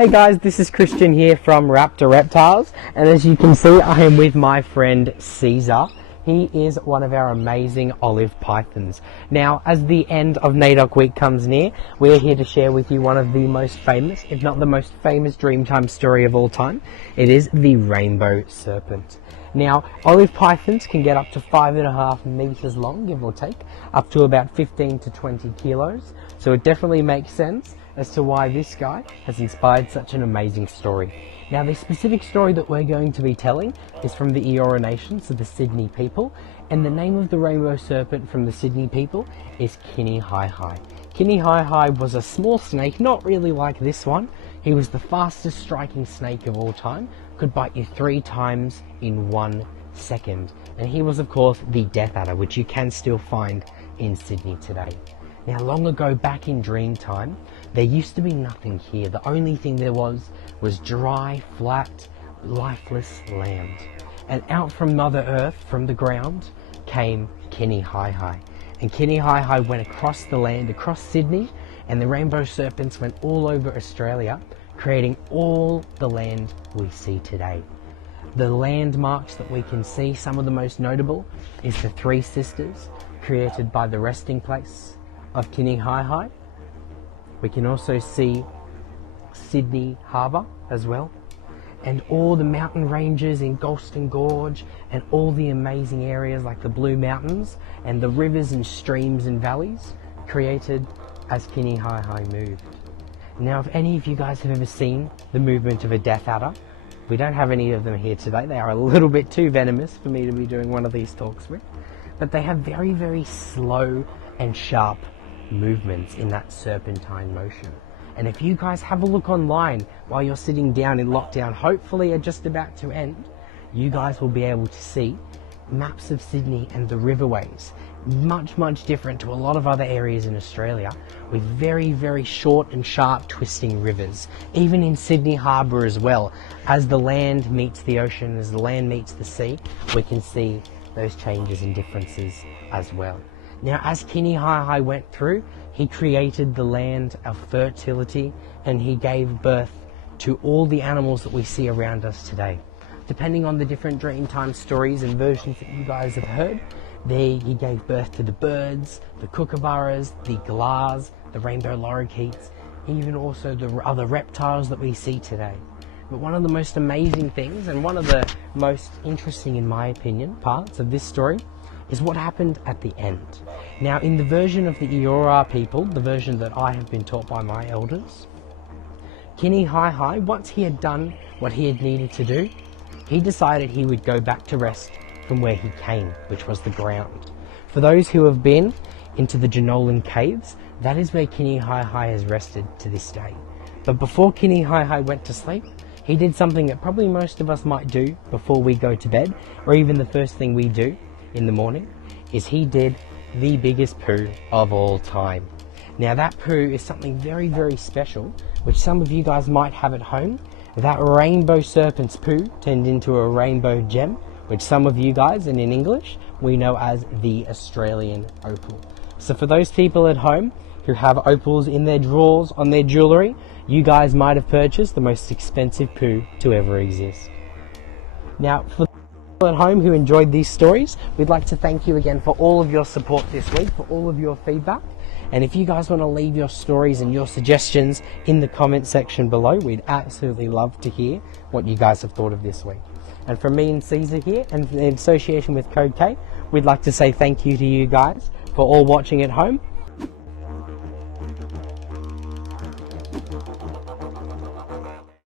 Hey guys, this is Christian here from Reptiles, and as you can see I am with my friend Caesar. He is one of our amazing olive pythons. Now, as the end of NAIDOC week comes near, we're here to share with you one of the most famous, if not the most famous Dreamtime story of all time. It is the Rainbow Serpant. Now, olive pythons can get up to 5.5 meters long, give or take, up to about 15 to 20 kilos. So it definitely makes sense as to why this guy has inspired such an amazing story. Now, the specific story that we're going to be telling is from the Eora Nation, so the Sydney people, and the name of the Rainbow Serpent from the Sydney people is Kini-hi-hi. Kini-hi-hi was a small snake, not really like this one. He was the fastest striking snake of all time, could bite you 3 times in 1 second. And he was, of course, the Death Adder, which you can still find in Sydney today. Now, long ago, back in Dreamtime, there used to be nothing here. The only thing there was dry, flat, lifeless land. And out from Mother Earth, from the ground, came Kini-hi-hi. And Kini-hi-hi went across the land, across Sydney, and the Rainbow Serpents went all over Australia, creating all the land we see today. The landmarks that we can see, some of the most notable, is the 3 Sisters, created by the resting place of Kini-hi-hi. We can also see Sydney Harbour as well, and all the mountain ranges in Galston Gorge, and all the amazing areas like the Blue Mountains, and the rivers and streams and valleys created as Kini-hi-hi moved. Now, if any of you guys have ever seen the movement of a Death Adder, we don't have any of them here today. They are a little bit too venomous for me to be doing one of these talks with, but they have very, very slow and sharp movements in that serpentine motion. And if you guys have a look online while you're sitting down in lockdown, hopefully are just about to end, you guys will be able to see maps of Sydney and the riverways, much different to a lot of other areas in Australia, with very, very short and sharp twisting rivers. Even in Sydney Harbour as well, as the land meets the ocean, as the land meets the sea, we can see those changes and differences as well. Now, as Kini-hi-hi went through, he created the land of fertility, and he gave birth to all the animals that we see around us today. Depending on the different Dreamtime stories and versions that you guys have heard, he gave birth to the birds, the kookaburras, the galahs, the rainbow lorikeets, even also the other reptiles that we see today. But one of the most amazing things, and one of the most interesting, in my opinion, parts of this story is what happened at the end. Now, in the version of the Eora people, the version that I have been taught by my elders, Kini-hi-hi, once he had done what he had needed to do, he decided he would go back to rest from where he came, which was the ground. For those who have been into the Jenolan caves, that is where Kini-hi-hi has rested to this day. But before Kini-hi-hi went to sleep, he did something that probably most of us might do before we go to bed, or even the first thing we do in the morning, is he did the biggest poo of all time. Now, that poo is something very, very special, which some of you guys might have at home. That Rainbow Serpent's poo turned into a rainbow gem, which some of you guys, and in English, we know as the Australian opal. So for those people at home who have opals in their drawers on their jewellery, you guys might have purchased the most expensive poo to ever exist. Now, for at home who enjoyed these stories, we'd like to thank you again for all of your support this week, for all of your feedback. And if you guys want to leave your stories and your suggestions in the comment section below, we'd absolutely love to hear what you guys have thought of this week. And from me and Caesar here, and in association with Code K, we'd like to say thank you to you guys for all watching at home.